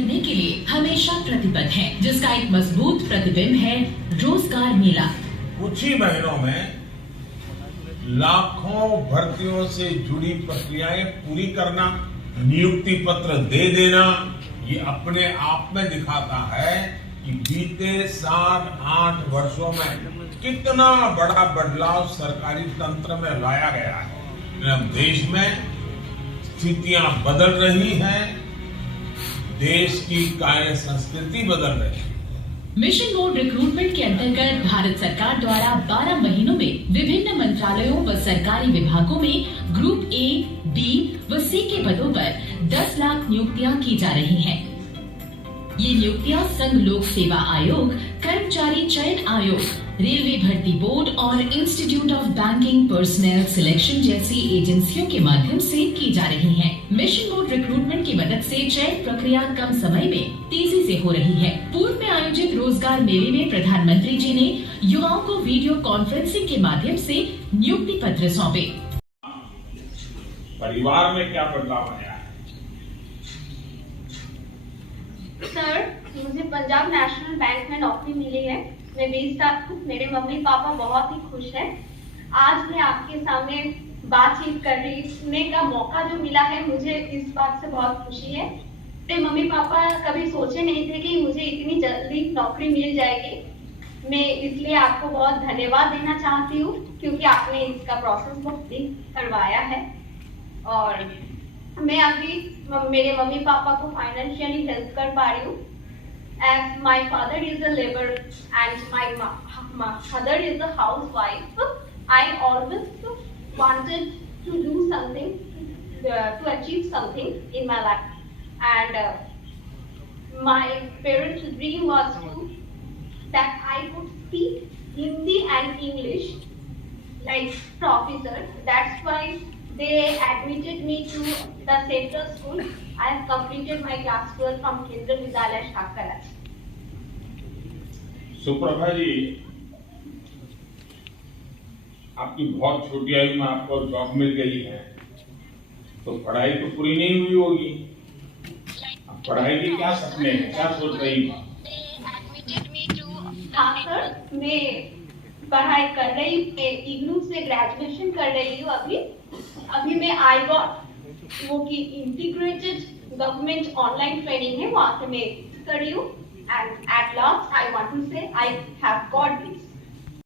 करने के लिए हमेशा प्रतिबद्ध है, जिसका एक मजबूत प्रतिबिंब है रोजगार मेला। कुछ ही महीनों में लाखों भर्तियों से जुड़ी प्रक्रियाएं पूरी करना, नियुक्ति पत्र दे देना, ये अपने आप में दिखाता है कि बीते 7-8 वर्षों में कितना बड़ा बदलाव सरकारी तंत्र में लाया गया है। अब देश में स्थितियां बदल रही हैं, देश की कार्य संस्कृति बदल रही है। मिशन मोड रिक्रूटमेंट के अंतर्गत भारत सरकार द्वारा 12 महीनों में विभिन्न मंत्रालयों व सरकारी विभागों में ग्रुप ए, बी व सी के पदों पर 10 लाख नियुक्तियां की जा रही हैं। ये नियुक्तियां संघ लोक सेवा आयोग, कर्मचारी चयन आयोग, रेलवे भर्ती बोर्ड और institute of banking personal selection जैसी एजेंसियों के माध्यम से की जा रही हैं। मिशन मोड रिक्रूटमेंट की मदद से चयन प्रक्रिया कम समय में तेजी से हो रही है। पूर्व में आयोजित रोजगार मेले में प्रधानमंत्री जी ने युवाओं को वीडियो कॉन्फ्रेंसिंग के माध्यम से नियुक्ति पत्र सौंपे। परिवार में क्या बदलाव आया है? सर, मुझे पंजाब नेशनल बैंक में नौकरी मिली है। मैं 20 साल हूँ। मेरे मम्मी पापा बहुत ही खुश हैं। आज मैं आपके सामने बातचीत कर रही, सुनने का मौका जो मिला है, मुझे इस बात से बहुत खुशी है। मेरे मम्मी पापा कभी सोचे नहीं थे कि मुझे इतनी जल्दी नौकरी मिल जाएगी। मैं इसलिए आपको बहुत धन्यवाद देना चाहती हूँ, क्योंकि आपने इसका प्रोसेस बहुत करवाया है। और मैं अभी मेरे मम्मी पापा को फाइनेंशियली हेल्प कर पा रही हूँ। As my father is a laborer and my mother is a housewife, I always wanted to do something, to achieve something in my life. And my parents' dream was that I could speak Hindi and English like professor. That's why they admitted me to the Central School. I have completed my class 12 from Kendra Vidyalaya Shakara. Suprabha जी, आपकी बहुत छोटी आयु में आपको job मिल गई है, तो पढ़ाई तो पूरी नहीं हुई होगी। अब पढ़ाई के क्या सपने हैं, क्या सोच रही हैं? हाँ सर, मैं पढ़ाई कर रही हूँ। मैं इग्नू से ग्रेजुएशन कर रही हूँ। अभी मैं आई गॉट वो की इंटीग्रेटेड गवर्नमेंट ऑनलाइन ट्रेनिंग है, वहाँ से मैं कर रही हूँ। And at last, I want to say I have got this.